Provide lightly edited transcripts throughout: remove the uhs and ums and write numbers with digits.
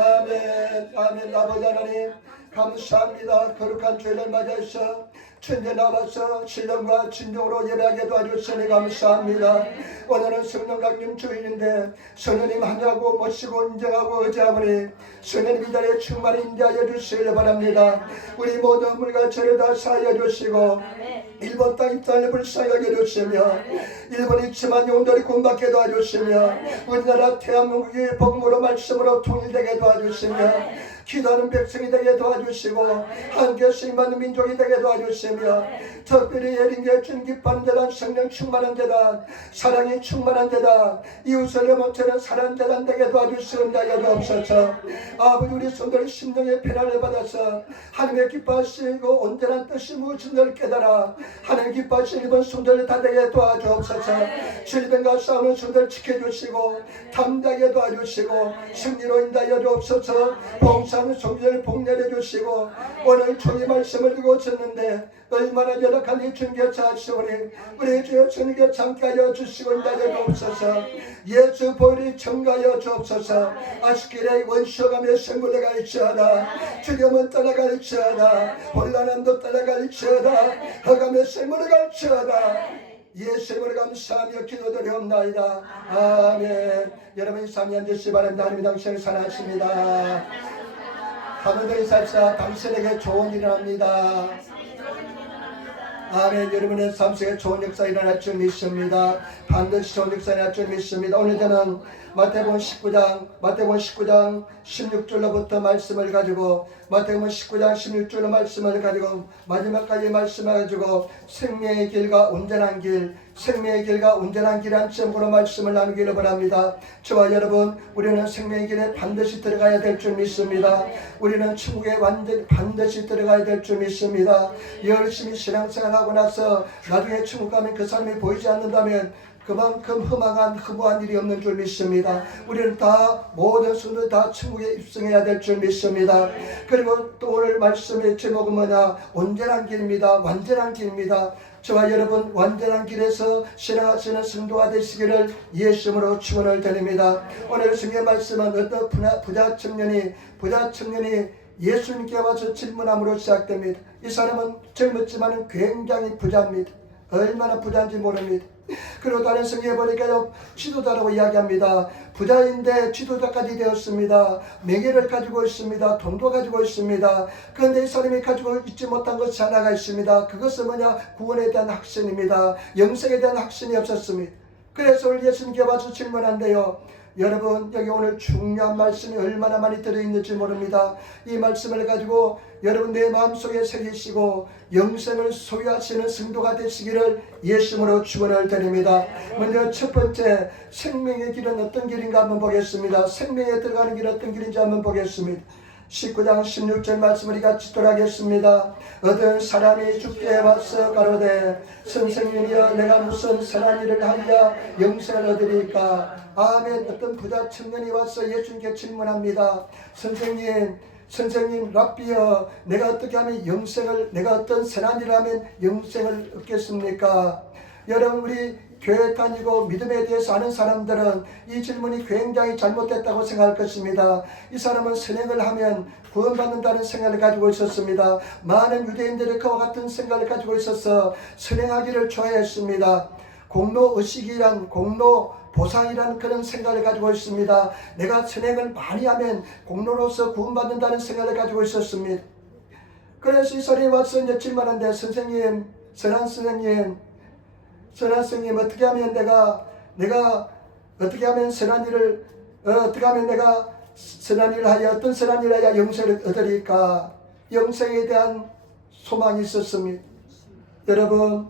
아멘. 아멘. 아버지 하나님 감사합니다. 거룩한 주일을 맞이하셔 천재 나와서 신령과 진정으로 예배하게 도와주시니 감사합니다. 오늘은 성령 강림 주일인데 성령님 하냐고 모시고 인정하고 의지하오니 성령님 이 자리에 충만히 인자하여 주시길 바랍니다. 우리 모든 물과 죄를 다 사하여 주시고 일본 땅 입장을 불쌍하게 해주시며 일본 있지만 영혼들이 구원받게 도와주시며 우리나라 대한민국이 복음으로 말씀으로 통일되게 도와주시며 기도하는 백성이 되게 도와주시고 함께 쓰임받는 민족이 되게 도와주시며 특별히 예린교회 주님 기뻐하는 재단, 성령 충만한 재단, 사랑이 충만한 재단, 이웃을 넘어서는 사랑 재단 되게 도와주시는 자여 주옵소서. 아버지 우리 손들 심령의 편안을 받아서 하나님의 기뻐하시고 온전한 뜻이 무엇인지를 깨달아 하나님 기뻐하시는 이번 손들 다 되게 도와주옵소서. 질병과 싸우는 손들 지켜주시고 담대하게 도와주시고 승리로 인하여 주옵소서. 봉사하는 손들 복내려 주시고 오늘 주의 말씀을 듣고 쳤는데 얼마나 연락한 이 주님께 자시오니 우리 주여 주님께 참가하여 주시고 인하여 주옵소서. 예수 보혈이 청가하여 주옵소서. 아스킬의 원수가며 생물에 갈지어다 주님은 따라갈지어다 혼란함도 따라갈지어다 허감의 생물에 갈지어다 예수님을 감사하며 기도드리옵나이다. 아멘. 여러분 이 삶이 앉으시기 바랍니다. 하나님 당신을 사랑하십니다. 하늘도 인사합시다. 당신에게 좋은 일을 합니다. 아멘. 여러분의 삶 속에 좋은 역사 일어날 줄 믿습니다. 반드시 좋은 역사 일어날 줄 믿습니다. 오늘 저는 마태복음 19장 16절로부터 말씀을 가지고 마태복음 19장 16절로 말씀을 가지고 마지막까지 말씀을 가지고 생명의 길과 온전한 길, 생명의 길과 온전한 길한 제목으로 말씀을 나누기를 바랍니다. 저와 여러분 우리는 생명의 길에 반드시 들어가야 될 줄 믿습니다. 우리는 천국에 완전히 반드시 들어가야 될 줄 믿습니다. 열심히 신앙생활하고 나서 나중에 천국 가면 그 사람이 보이지 않는다면 그만큼 허무한 일이 없는 줄 믿습니다. 우리는 다 모든 성도들 다 천국에 입성해야 될 줄 믿습니다. 그리고 또 오늘 말씀의 제목은 뭐냐? 온전한 길입니다. 완전한 길입니다. 저와 여러분 완전한 길에서 신앙하시는 성도가 되시기를 예수님으로 축원을 드립니다. 오늘 성경 말씀은 어떤 부자 청년이 예수님께 와서 질문함으로 시작됩니다. 이 사람은 젊었지만 굉장히 부자입니다. 얼마나 부자인지 모릅니다. 그리고 다른 성경에 보니까요 지도자라고 이야기합니다. 부자인데 지도자까지 되었습니다. 명예를 가지고 있습니다. 돈도 가지고 있습니다. 그런데 이 사람이 가지고 있지 못한 것이 하나가 있습니다. 그것은 뭐냐? 구원에 대한 확신입니다. 영생에 대한 확신이 없었습니다. 그래서 오늘 예수님께 와서 질문한대요. 여러분 여기 오늘 중요한 말씀이 얼마나 많이 들어있는지 모릅니다. 이 말씀을 가지고 여러분 내 마음속에 새기시고 영생을 소유하시는 성도가 되시기를 예수님으로 축원을 드립니다. 먼저 첫 번째 생명의 길은 어떤 길인가 한번 보겠습니다. 생명에 들어가는 길은 어떤 길인지 한번 보겠습니다. 19장 16절 말씀을 우리 같이 돌아가겠습니다. 어떤 사람이 주께 와서 가로되 선생님이여 내가 무슨 선한 일을 하여 영생을 얻으리까. 아멘. 어떤 부자 청년이 와서 예수님께 질문합니다. 선생님 랍비여 내가 어떻게 하면 내가 어떤 선한 일을 하면 영생을 얻겠습니까? 여러분 우리 교회 다니고 믿음에 대해서 아는 사람들은 이 질문이 굉장히 잘못됐다고 생각할 것입니다. 이 사람은 선행을 하면 구원받는다는 생각을 가지고 있었습니다. 많은 유대인들이 그와 같은 생각을 가지고 있어서 선행하기를 좋아했습니다. 공로의식이란 공로 보상이라는 그런 생각을 가지고 있습니다. 내가 선행을 많이 하면 공로로서 구원받는다는 생각을 가지고 있었습니다. 그래서 이 사람이 와서 이제 질문하는데 선생님, 선한 선생님 어떻게 하면 내가 어떻게 하면 선한 일을 어떻게 하면 내가 선한 일을 하여 어떤 선한 일을 하여 영생을 얻으리까. 영생에 대한 소망이 있었습니다. 여러분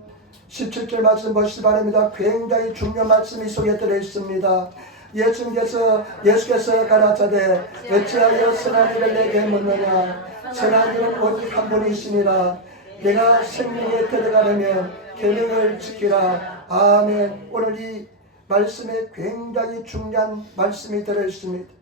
17절 말씀 보시기 바랍니다. 굉장히 중요한 말씀이 속에 들어있습니다. 예수께서 가라사대 어찌하여 선한 일을 내게 묻느냐. 선한 일은 오직 한 분이시니라. 내가 생명에 들어가려면 계명을 지키라. 아멘. 오늘 이 말씀에 굉장히 중요한 말씀이 들어있습니다.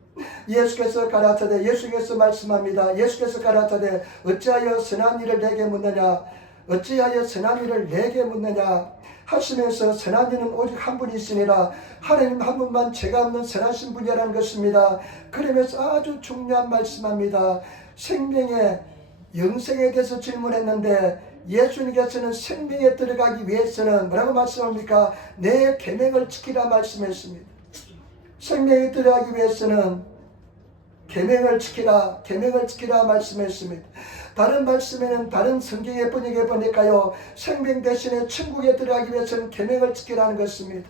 예수께서 가라사대 예수께서 말씀합니다. 예수께서 가라사대 어찌하여 선한 일을 내게 묻느냐. 어찌하여 선한 일을 내게 묻느냐. 하시면서 선한 이는 오직 한 분이 있으니라. 하나님 한 분만 죄가 없는 선하신 분이라는 것입니다. 그러면서 아주 중요한 말씀합니다. 생명의 영생에 대해서 질문했는데 예수님께서는 생명에 들어가기 위해서는 뭐라고 말씀합니까? 내 계명을 지키라 말씀했습니다. 생명에 들어가기 위해서는 계명을 지키라 말씀했습니다. 다른 말씀에는 다른 성경의 번역에 보니까요, 생명 대신에 천국에 들어가기 위해서는 계명을 지키라는 것입니다.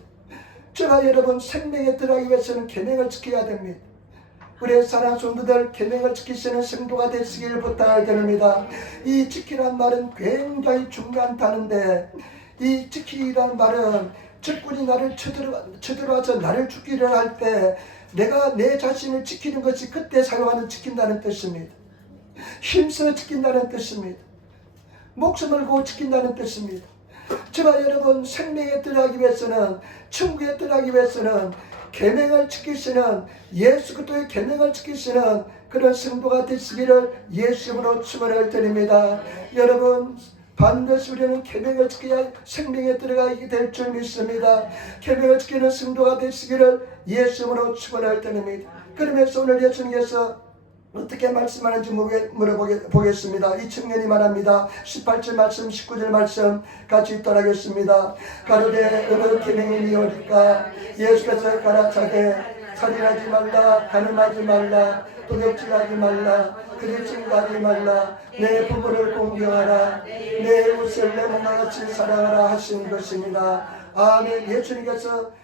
저와 여러분, 생명에 들어가기 위해서는 계명을 지켜야 됩니다. 우리의 사랑하는 성도들, 계명을 지키시는 성도가 되시기를 부탁을 드립니다. 이 지키란 말은 굉장히 중요한 단어인데, 이 지키라는 말은 적군이 나를 쳐들어와서 나를 죽이려 할 때 내가 내 자신을 지키는 것이 그때 사용하는 지킨다는 뜻입니다. 힘써 지킨다는 뜻입니다. 목숨을 걸고 지킨다는 뜻입니다. 저와 여러분, 생명에 들어가기 위해서는, 천국에 들어가기 위해서는 계명을 지키시는, 예수 그리스도의 계명을 지키시는 그런 성도가 되시기를 예수님으로 축원을 드립니다. 여러분, 반드시 우리는 계명을 지켜야 생명에 들어가게 될 줄 믿습니다. 계명을 지키는 성도가 되시기를 예수님으로 축원을 드립니다. 그러면서 오늘 예수님께서 어떻게 말씀하는지 물어보겠습니다. 이 청년이 말합니다. 18절 말씀, 19절 말씀 같이 읽도록 하겠습니다. 가로되 어느 계명이 니오리까? 예수께서 가라차게 살인하지 말라, 간음하지 말라, 도둑질하지 말라, 그리 증거하지 말라, 내 부모를 공경하라, 내 이웃을 내 몸과 같이 사랑하라 하신 것입니다. 아멘. 예수님께서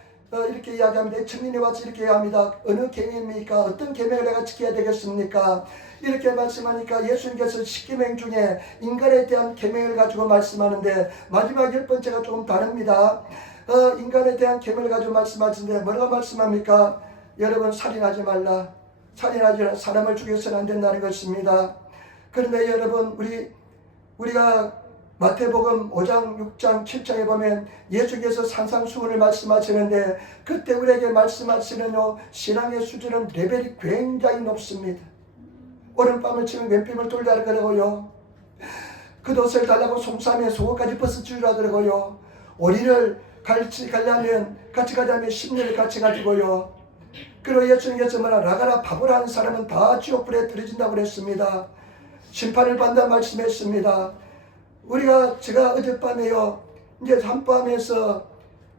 이렇게 이야기합니다. 청년이 와서 이렇게 이야기합니다. 어느 계명입니까? 어떤 계명을 내가 지켜야 되겠습니까? 이렇게 말씀하니까 예수님께서 10계명 중에 인간에 대한 계명을 가지고 말씀하는데 마지막 10번째가 조금 다릅니다. 인간에 대한 계명을 가지고 말씀하시는데 뭐라고 말씀합니까? 여러분, 살인하지 말라. 사람을 죽여서는 안 된다는 것입니다. 그런데 여러분, 우리가 마태복음 5장, 6장, 7장에 보면 예수께서 산상수훈을 말씀하시는데 그때 우리에게 말씀하시는 신앙의 수준은 레벨이 굉장히 높습니다. 오른밤을 치면 왼뺨을 돌려라 그러고요. 겉옷을 달라고 송사하면 속옷까지 벗어주라 그러고요. 오리를 같이 가려면 10년을 같이 가지고요. 그리고 예수님께서 나가라 바보라는 사람은 다 지옥불에 떨어진다고 그랬습니다. 심판을 받는다 말씀했습니다. 제가 어젯밤에요, 이제 한밤에서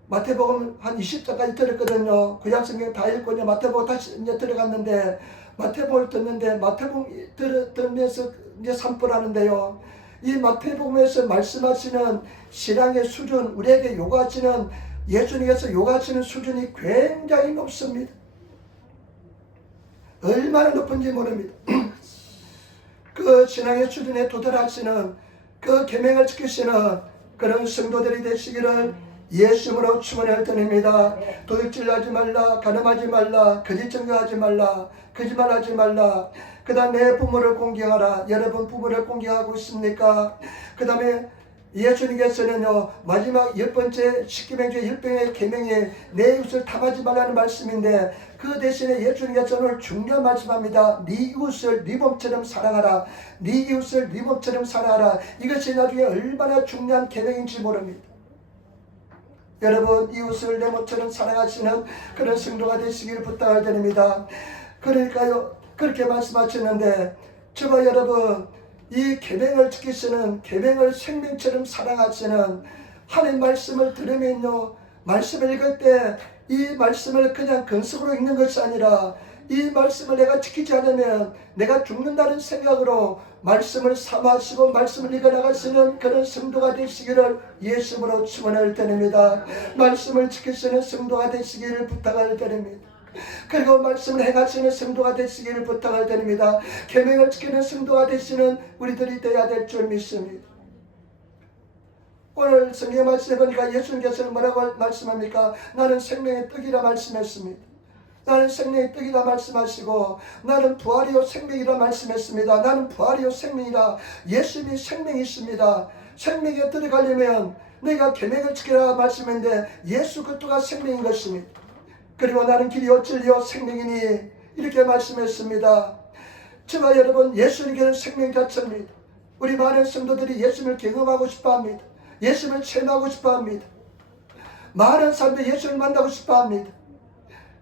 마태복음 한 20장까지 들었거든요. 구약성경 다 읽고 이제 마태복음 다시 이제 들어갔는데, 마태복음을 듣는데, 마태복음 들으면서 이제 산불하는데요. 이 마태복음에서 말씀하시는 신앙의 수준, 우리에게 요구하시는, 예수님께서 요구하시는 수준이 굉장히 높습니다. 얼마나 높은지 모릅니다. 그 신앙의 수준에 도달하시는, 그 계명을 지키시는 그런 성도들이 되시기를 예수님으로 축원을 드립니다. 도둑질하지 말라, 간음하지 말라, 거짓 증거하지 말라, 거짓말하지 말라. 그 다음에 내 부모를 공경하라. 여러분 부모를 공경하고 있습니까? 그 다음에 예수님께서는요, 마지막 10번째 10계명 중에 10번의 계명이 내 이웃을 탐하지 말라는 말씀인데, 그 대신에 예수님께서 오늘 중요한 말씀합니다. 네 이웃을 네 몸처럼 사랑하라. 네 이웃을 네 몸처럼 사랑하라. 이것이 나중에 얼마나 중요한 계명인지 모릅니다. 여러분, 이웃을 내 몸처럼 사랑하시는 그런 성도가 되시기를 부탁을 드립니다. 그러니까요, 그렇게 말씀하셨는데, 저와 여러분, 이 계명을 지키시는, 계명을 생명처럼 사랑하시는 하나님 말씀을 들으면요, 말씀을 읽을 때 이 말씀을 그냥 건석으로 읽는 것이 아니라 이 말씀을 내가 지키지 않으면 내가 죽는다는 생각으로 말씀을 삼아시고 말씀을 읽어나가시는 그런 성도가 되시기를 예수님으로 축원을 드립니다. 말씀을 지키시는 성도가 되시기를 부탁을 드립니다. 그리고 말씀을 행하시는 성도가 되시기를 부탁을 드립니다. 계명을 지키는 성도가 되시는 우리들이 되어야 될 줄 믿습니다. 오늘 성경 말씀해 보니까 예수님께서는 뭐라고 말씀합니까? 나는 생명의 떡이라 말씀했습니다. 나는 생명의 떡이라 말씀하시고 나는 부활이요 생명이라 말씀했습니다. 나는 부활이요 생명이라. 예수님이 생명이십니다. 생명에 들어가려면 내가 계명을 지키라 말씀했는데 예수 그리스도가 생명인 것입니다. 그리고 나는 길이요 진리요 생명이니 이렇게 말씀했습니다. 저와 여러분, 예수님께는 생명 자체입니다. 우리 많은 성도들이 예수님을 경험하고 싶어합니다. 예수님을 체험하고 싶어합니다. 많은 사람들이 예수를 만나고 싶어 합니다.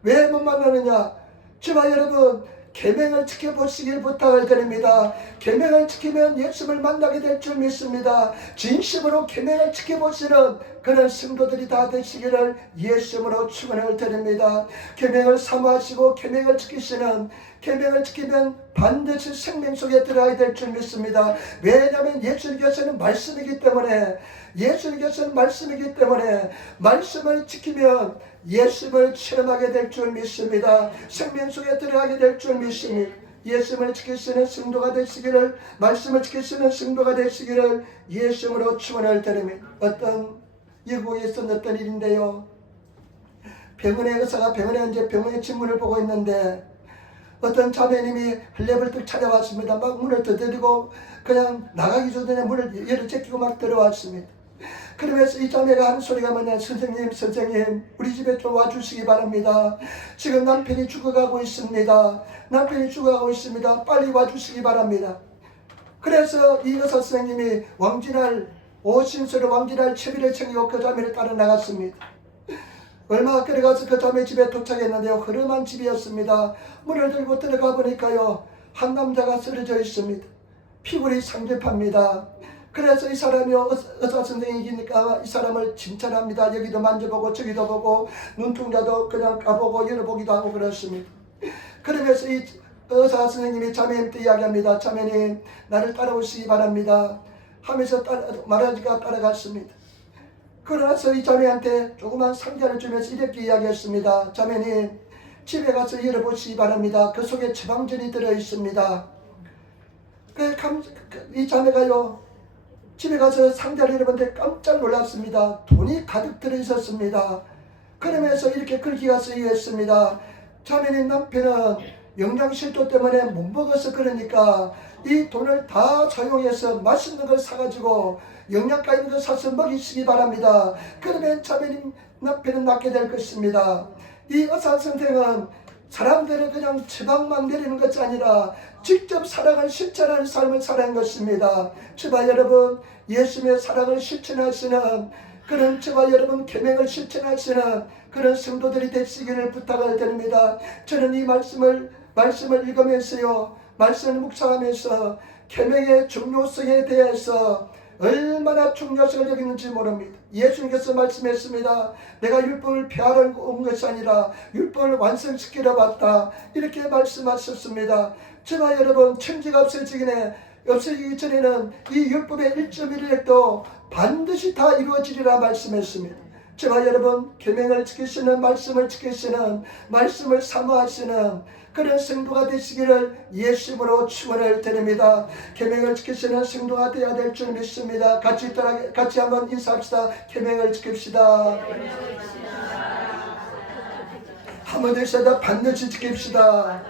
왜 못 만나느냐? 저와 여러분, 계명을 지켜보시길 부탁을 드립니다. 계명을 지키면 예수를 만나게 될 줄 믿습니다. 진심으로 계명을 지켜보시는 그런 성도들이 다 되시기를 예수님으로 축원을 드립니다. 계명을 사모하시고 계명을 지키시는, 계명을 지키면 반드시 생명 속에 들어가게 될 줄 믿습니다. 왜냐하면 예수님께서는 말씀이기 때문에, 예수님께서는 말씀이기 때문에 말씀을 지키면 예수를 체험하게 될 줄 믿습니다. 생명 속에 들어가게 될 줄 믿습니다. 예수를 지키시는 성도가 되시기를, 말씀을 지키시는 성도가 되시기를 예수님으로 축원을 드립니다. 어떤 미국에 있었던 일인데요. 병원의 의사가 병원에 이제 병원의 진문을 보고 있는데 어떤 자매님이 헐레벌떡 찾아왔습니다. 막 문을 두드리고 그냥 나가기 전에 문을 열어 제끼고 막 들어왔습니다. 그러면서 이 자매가 하는 소리가 뭐냐? 선생님, 선생님, 우리 집에 좀 와주시기 바랍니다. 지금 남편이 죽어가고 있습니다. 남편이 죽어가고 있습니다. 빨리 와주시기 바랍니다. 그래서 이 의사 선생님이 왕진할, 오신서로 왕진할 채비를 챙기고 그 자매를 따라 나갔습니다. 얼마 걸어가서 그 자매 집에 도착했는데요. 허름한 집이었습니다. 문을 들고 들어가 보니까요, 한 남자가 쓰러져 있습니다. 피골이 상접합니다. 그래서 이 사람이 의사 선생님이니까 이 사람을 칭찬합니다. 여기도 만져보고 저기도 보고 눈동자도 그냥 까보고 열어보기도 하고 그렇습니다. 그러면서 이 의사 선생님이 자매님한테 이야기합니다. 자매님, 나를 따라오시기 바랍니다 하면서 말하니까 따라갔습니다. 그러나서 이 자매한테 조그만 상자를 주면서 이렇게 이야기했습니다. 자매님, 집에 가서 열어보시기 바랍니다. 그 속에 처방전이 들어있습니다. 이 자매가요, 집에 가서 상자를 열어봤는데 깜짝 놀랐습니다. 돈이 가득 들어있었습니다. 그러면서 이렇게 글귀가 쓰여 있습니다. 자매님 남편은 영양실조 때문에 못 먹어서 그러니까 이 돈을 다 사용해서 맛있는 걸 사가지고 영양가 있는 걸 사서 먹이시기 바랍니다. 그러면 자매님 남편은 낫게 될 것입니다. 이 의사 선생은 사람들을 그냥 처방만 내리는 것이 아니라 직접 사랑을 실천하는 삶을 살아낸 것입니다. 저와 여러분, 예수님의 사랑을 실천하시는 그런 저와 여러분 계명을 실천하시는 그런 성도들이 되시기를 부탁을 드립니다. 저는 이 말씀을 읽으면서요, 말씀을 묵상하면서 계명의 중요성에 대해서 얼마나 중요성을 여기는지 모릅니다. 예수님께서 말씀했습니다. 내가 율법을 폐하러 온 것이 아니라 율법을 완성시키러 왔다. 이렇게 말씀하셨습니다. 저와 여러분, 천지가 없어지기 전에는 이 율법의 1.1획도 반드시 다 이루어지리라 말씀했습니다. 저와 여러분, 계명을 지키시는, 말씀을 지키시는, 말씀을 사모하시는 그런 성도가 되시기를 예수님으로 축원을 드립니다. 계명을 지키시는 성도가 되어야 될 줄 믿습니다. 같이 한번 인사합시다. 계명을 지킵시다. 한번 되셔도 반드시 지킵시다.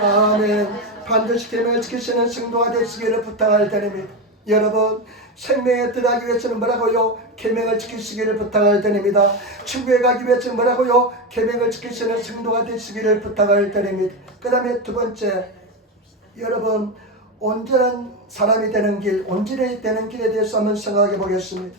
아멘. 반드시 계명을 지키시는 성도가 되시기를 부탁을 드립니다. 여러분, 생명에 들어가기 위해서는 뭐라고요? 계명을 지키시기를 부탁을 드립니다. 천국에 가기 위해서는 뭐라고요? 계명을 지키시는 성도가 되시기를 부탁을 드립니다. 그 다음에 두 번째, 여러분, 온전한 사람이 되는 길, 온전히 되는 길에 대해서 한번 생각해 보겠습니다.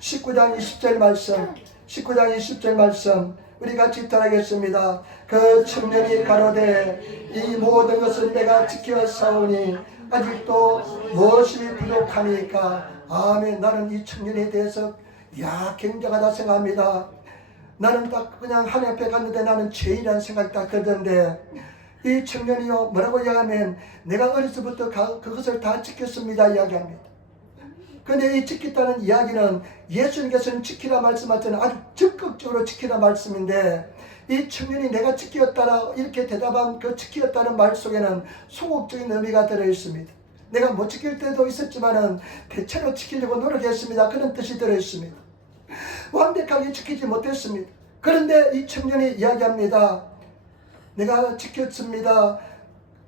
19장 20절 말씀, 19장 20절 말씀 우리 같이 따라하겠습니다. 그 청년이 가로되 이 모든 것은 내가 지켜사오니 아직도 무엇이 부족하니까. 아멘. 나는 이 청년에 대해서 굉장하다 생각합니다. 나는 딱 그냥 하나님 앞에 갔는데 나는 죄인이라는 생각이 딱 들던데 이 청년이요 뭐라고 이야기하면 내가 어려서부터 그것을 다 지켰습니다 이야기합니다. 근데 이 지켰다는 이야기는 예수님께서는 지키라 말씀하셨잖아요. 아주 적극적으로 지키라 말씀인데 이 청년이 내가 지켰다라 이렇게 대답한 그 지켰다는 말 속에는 소극적인 의미가 들어있습니다. 내가 못 지킬 때도 있었지만은 대체로 지키려고 노력했습니다. 그런 뜻이 들어있습니다. 완벽하게 지키지 못했습니다. 그런데 이 청년이 이야기합니다. 내가 지켰습니다.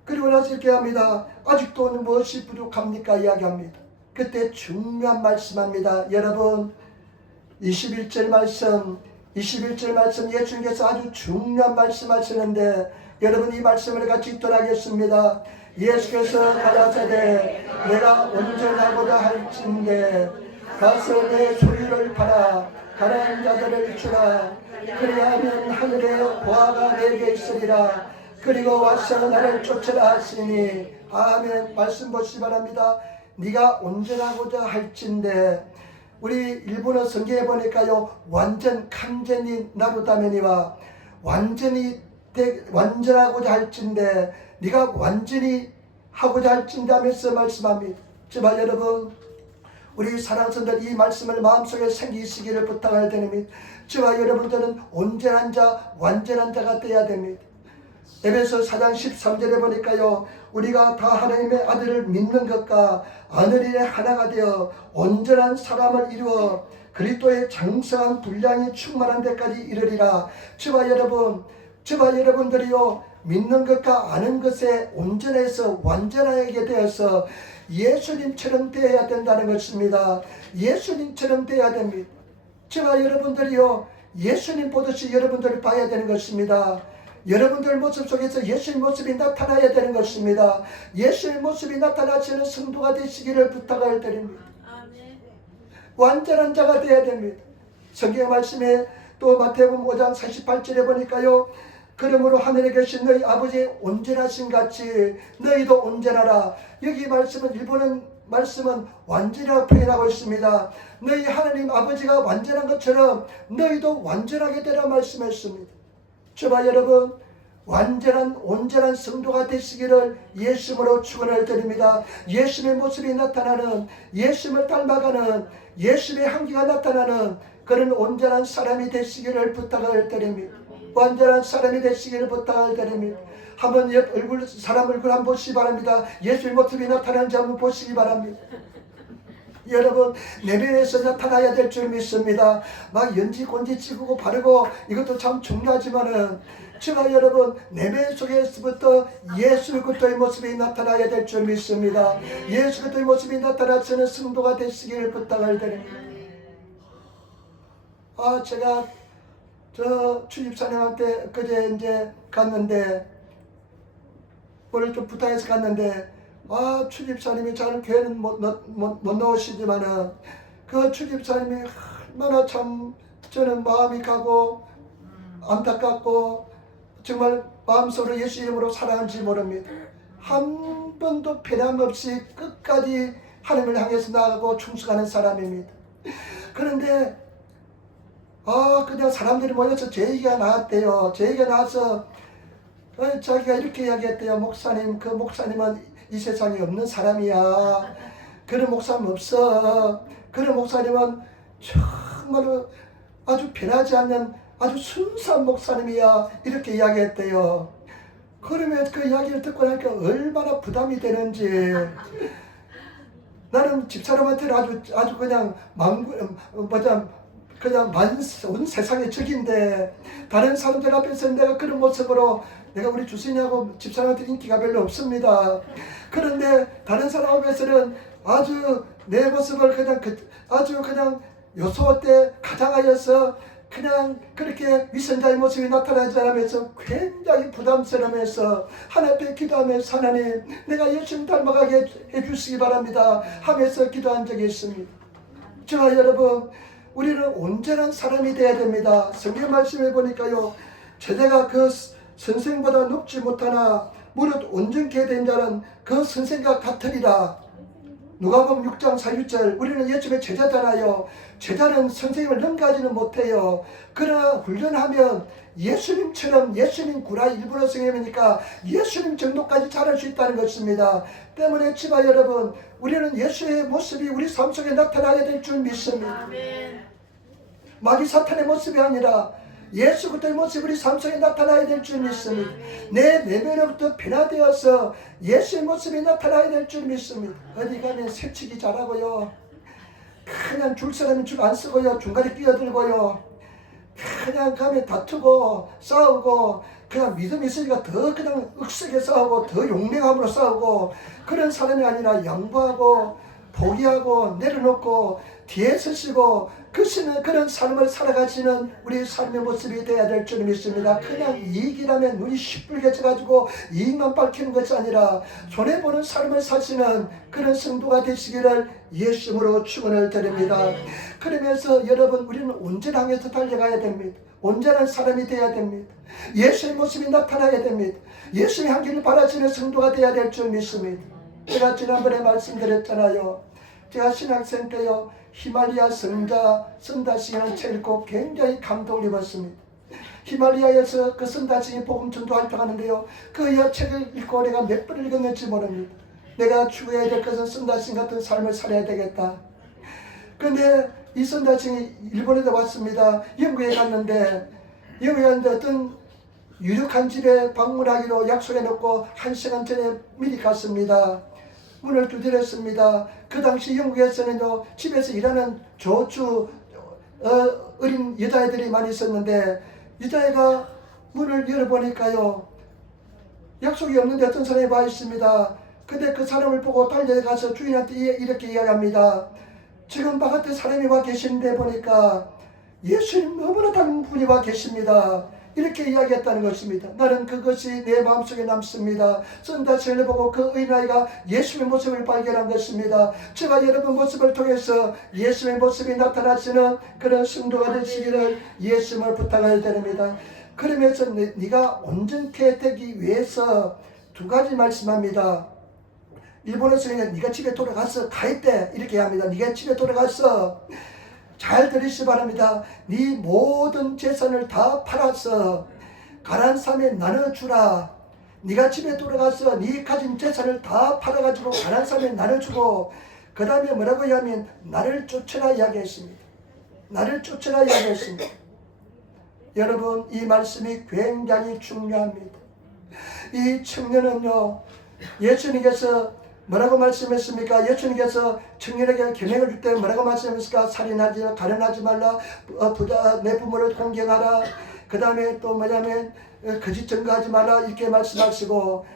그리고 나서 이렇게 합니다. 아직도 무엇이 부족합니까? 이야기합니다. 그때 중요한 말씀합니다. 여러분, 21절 말씀 예수님께서 아주 중요한 말씀하시는데 여러분 이 말씀을 같이 읽도록 하겠습니다. 예수께서 가라사대 내가 온전하고자 할진대 가서 내 소유를 팔아 가난한 자들을 주라. 그리하면 하늘의 보화가 내게 있으리라. 그리고 와서 나를 쫓으라 하시니. 아멘. 말씀 보시기 바랍니다. 네가 온전하고자 할진대. 우리 일본어 성경에 보니까요, 완전 칸제니 나루다메니와 완전하고자 할진대, 네가 완전히 하고자 할진대 하면서 말씀합니다. 제발 여러분, 우리 사랑성들 이 말씀을 마음속에 생기시기를 부탁할 때입니다. 저와 여러분들은 온전한 자, 완전한 자가 되어야 됩니다. 에베소 4장 13절에 보니까요, 우리가 다 하나님의 아들을 믿는 것과 아들의 하나가 되어 온전한 사람을 이루어 그리스도의 장성한 분량이 충만한 데까지 이르리라. 저와 여러분들이요, 믿는 것과 아는 것에 온전해서 완전하게 되어서 예수님처럼 되어야 된다는 것입니다. 예수님처럼 되어야 됩니다. 저와 여러분들이요, 예수님 보듯이 여러분들을 봐야 되는 것입니다. 여러분들 모습 속에서 예수님 모습이 나타나야 되는 것입니다. 예수님 모습이 나타나시는 성도가 되시기를 부탁을 드립니다. 완전한 자가 되어야 됩니다. 성경 말씀에 또 마태복음 5장 48절에 보니까요, 그러므로 하늘에 계신 너희 아버지 온전하신 같이 너희도 온전하라. 여기 말씀은, 일본은 말씀은 완전이라고 표현하고 있습니다. 너희 하나님 아버지가 완전한 것처럼 너희도 완전하게 되라 말씀했습니다. 저와 여러분, 온전한 성도가 되시기를 예수님으로 축원을 드립니다. 예수님의 모습이 나타나는, 예수님을 닮아가는, 예수님의 향기가 나타나는 그런 온전한 사람이 되시기를 부탁을 드립니다. 완전한 사람이 되시기를 부탁을 드립니다. 한번 옆 얼굴, 사람 얼굴 한번 보시기 바랍니다. 예수의 모습이 나타나는지 한번 보시기 바랍니다. 여러분, 내면에서 나타나야 될 줄 믿습니다. 막 연지 곤지 찍고 바르고 이것도 참 중요하지만은, 제가 여러분, 내면 속에서부터 예수 그리스도의 모습이 나타나야 될 줄 믿습니다. 예수 그리스도의 모습이 나타나시는 성도가 되시기를 부탁을 드립니다. 제가 주집사님한테 그제 이제 갔는데, 오늘 좀 부탁해서 갔는데, 주집사님이 잘 교회는 못 나오시지만은, 그 주집사님이 얼마나 참 저는 마음이 가고 안타깝고 정말 마음속으로 예수 이름으로 사랑하는지 모릅니다. 한 번도 변함없이 끝까지 하나님을 향해서 나아가고 충성하는 사람입니다. 그런데 그냥 사람들이 모여서 제 얘기가 나왔대요. 제 얘기가 나와서 자기가 이렇게 이야기했대요. 목사님, 그 목사님은 이 세상에 없는 사람이야. 그런 목사님 없어. 그런 목사님은 정말로 아주 변하지 않는 아주 순수한 목사님이야. 이렇게 이야기했대요. 그러면 그 이야기를 듣고 나니까 얼마나 부담이 되는지. 나는 집사람한테는 아주 그냥 그냥 온 세상의 적인데, 다른 사람들 앞에서 내가 그런 모습으로, 내가 우리 주신이하고 집사람한테 인기가 별로 없습니다. 그런데 다른 사람 앞에서는 아주 내 모습을 아주 그냥 요소 때 가장하여서 그냥 그렇게 위선자의 모습이 나타나지 않으면서 굉장히 부담스러워해서 하나님 앞에 기도하면서, 하나님, 내가 예수님 닮아가게 해주시기 바랍니다 하면서 기도한 적이 있습니다. 저와 여러분, 우리는 온전한 사람이 되어야 됩니다. 성경 말씀에 보니까요, 제자가 그 선생보다 높지 못하나 무릇 온전케 된 자는 그 선생과 같으리라. 누가복음 6장 4절. 우리는 예수님의 제자잖아요. 제자는 선생님을 능가하지는 못해요. 그러나 훈련하면 예수님처럼, 예수님 구라 일본어 성경이니까 예수님 정도까지 자랄 수 있다는 것입니다. 때문에 치마 여러분, 우리는 예수의 모습이 우리 삶 속에 나타나야 될 줄 믿습니다. 마귀 사탄의 모습이 아니라 예수 그리스도의 모습이 우리 삶 속에 나타나야 될 줄 믿습니다. 내 내면으로부터 변화되어서 예수의 모습이 나타나야 될 줄 믿습니다. 어디 가면 새치기 잘하고요, 그냥 줄 사람은 줄 안 쓰고요, 중간에 끼어들고요, 그냥 가면 다투고 싸우고, 그냥 믿음이 있으니까 더 그냥 억세게 싸우고 더 용맹함으로 싸우고, 그런 사람이 아니라 양보하고 포기하고 내려놓고 뒤에 서시고 그시는 그런 삶을 살아가시는 우리 삶의 모습이 되어야 될 줄 믿습니다. 그냥 이익이라면 눈이 시뻘개져가지고 이익만 밝히는 것이 아니라 손해보는 삶을 사시는 그런 성도가 되시기를 예수님으로 축원을 드립니다. 그러면서 여러분, 우리는 온전을 향해서 달려가야 됩니다. 온전한 사람이 되어야 됩니다. 예수의 모습이 나타나야 됩니다. 예수의 향기를 바라시는 성도가 되어야 될 줄 믿습니다. 제가 지난번에 말씀드렸잖아요. 제가 신학생 때요, 히말리아 성자 선다시기를 책 읽고 굉장히 감동을 입었습니다. 히말리아에서 그 선다시기 복음 전도 활동하는데요, 그 책을 읽고 내가 몇 번을 읽었는지 모릅니다. 내가 추구해야 될 것은 선다시기 같은 삶을 살아야 되겠다. 그런데 이 선다시기 일본에도 왔습니다. 영국에 갔는데 어떤 유력한 집에 방문하기로 약속해 놓고 1시간 전에 미리 갔습니다. 문을 두드렸습니다. 그 당시 영국에서는요, 집에서 일하는 조주 어린 여자애들이 많이 있었는데, 여자애가 문을 열어보니까요, 약속이 없는데 어떤 사람이 와 있습니다. 근데 그 사람을 보고 달려가서 주인한테 이렇게 이야기합니다. 지금 바깥에 사람이 와 계시는데 보니까 예수님 너무나 닮은 분이 와 계십니다. 이렇게 이야기했다는 것입니다. 나는 그것이 내 마음속에 남습니다. 선다시를 보고 그 어린아이가 예수의 모습을 발견한 것입니다. 제가 여러분 모습을 통해서 예수의 모습이 나타나시는 그런 성도가 되시기를 예수님을 부탁을 드립니다. 그러면서 네가 온전케 되기 위해서 두 가지 말씀합니다. 일본에서는 네가 집에 돌아가서 가입돼 이렇게 합니다. 네가 집에 돌아가서 잘 들으시기 바랍니다. 네 모든 재산을 다 팔아서 가난한 사람에 나눠주라. 네가 집에 돌아가서 네 가진 재산을 다 팔아가지고 가난한 사람에 나눠주고, 그 다음에 뭐라고 하냐면 나를 쫓으라 이야기했습니다. 나를 쫓으라 이야기했습니다. 여러분, 이 말씀이 굉장히 중요합니다. 이 청년은요, 예수님께서 뭐라고 말씀했습니까? 예수님께서 청년에게 계명을 줄 때 뭐라고 말씀했습니까? 살인하지, 가련하지 말라, 내 부모를 공경하라. 그 다음에 또 뭐냐면 거짓 증거하지 말라 이렇게 말씀하시고,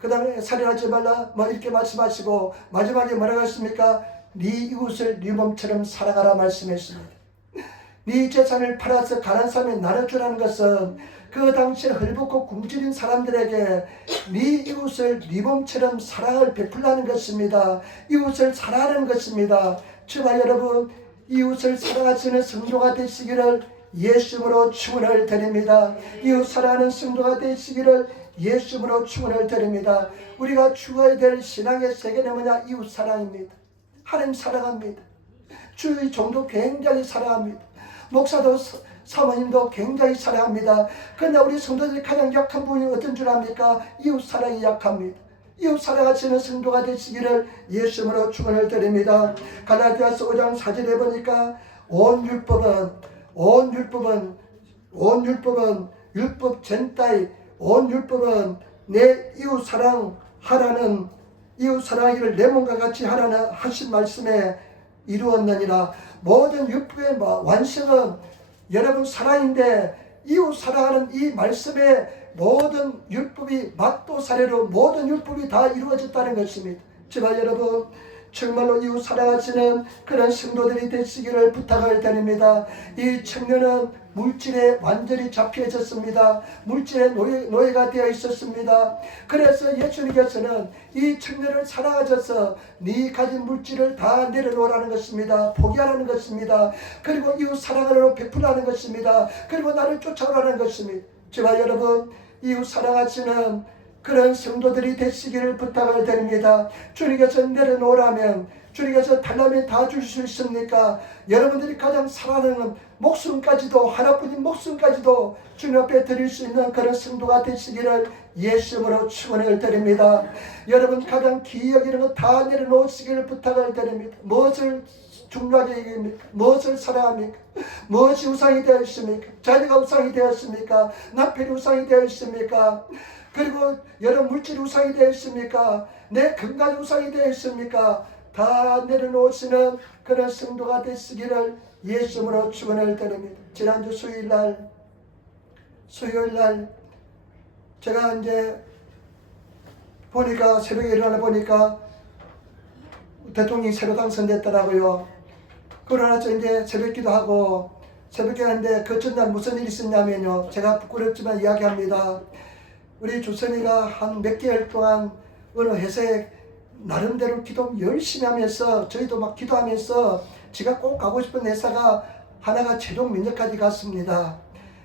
그 다음에 살인하지 말라 뭐 이렇게 말씀하시고, 마지막에 뭐라고 했습니까? 네 이웃을 네 몸처럼 사랑하라 말씀했습니다. 네 재산을 팔아서 가난한 사람에 나눠주라는 것은 그 당시에 헐벗고 굶주린 사람들에게 네 이웃을 네 몸처럼 사랑을 베풀라는 것입니다. 이웃을 사랑하는 것입니다. 저와 여러분, 이웃을 사랑하시는 성도가 되시기를 예수님으로 축원을 드립니다. 이웃 사랑하는 성도가 되시기를 예수님으로 축원을 드립니다. 우리가 추구해야 될 신앙의 세계는 뭐냐? 이웃 사랑입니다. 하나님 사랑합니다. 주의 종도 굉장히 사랑합니다. 목사도 사모님도 굉장히 사랑합니다. 그러나 우리 성도들이 가장 약한 부분이 어떤 줄 압니까? 이웃 사랑이 약합니다. 이웃 사랑하시는 성도가 되시기를 예수님으로 축원을 드립니다. 갈라디아서 5장 4절에 보니까 온 율법은 율법 전따위 온 율법은 내 이웃 사랑하라는, 이웃 사랑하기를 내 몸과 같이 하라는 하신 말씀에 이루었느니라. 모든 율법의 완성은 여러분 사랑인데, 이웃 사랑하는 이 말씀에 모든 율법이 맛도 사례로 모든 율법이 다 이루어졌다는 것입니다. 제발 여러분, 정말로 이웃 사랑하시는 그런 성도들이 되시기를 부탁을 드립니다. 이 청년은 물질에 완전히 잡혀있었습니다. 물질의 노예가 되어 있었습니다. 그래서 예수님께서는 이 청년을 사랑하셔서 네 가진 물질을 다 내려놓으라는 것입니다. 포기하라는 것입니다. 그리고 이웃 사랑으로 베풀라는 것입니다. 그리고 나를 쫓아오라는 것입니다. 제발 여러분, 이웃 사랑하시는 그런 성도들이 되시기를 부탁을 드립니다. 주님께서 내려놓으라면, 주님께서 달라면 다 줄 수 있습니까? 여러분들이 가장 사랑하는 목숨까지도, 하나뿐인 목숨까지도 주님 앞에 드릴 수 있는 그런 성도가 되시기를 예수님으로 축원을 드립니다. 여러분 가장 귀히 여기는 것 다 내려놓으시기를 부탁을 드립니다. 무엇을 중요하게 여깁니까? 무엇을 사랑합니까? 무엇이 우상이 되어 있습니까? 자녀가 우상이 되었습니까? 남편이 우상이 되어 있습니까? 그리고 여러 물질이 우상이 되어 있습니까? 내 건강이 우상이 되어 있습니까? 다 내려놓으시는 그런 성도가 되시기를 예수님으로 축원을 드립니다. 지난주 수요일날 제가 이제 보니까, 새벽에 일어나 보니까 대통령이 새로 당선됐더라고요. 그러나 저 이제 새벽 기도하고 새벽에 하는데 그 전날 무슨 일이 있었냐면요. 제가 부끄럽지만 이야기합니다. 우리 조선이가 한 몇 개월 동안 어느 회사에 나름대로 기도 열심히 하면서 저희도 막 기도하면서 지가 꼭 가고 싶은 회사가 하나가 최종 면접까지 갔습니다.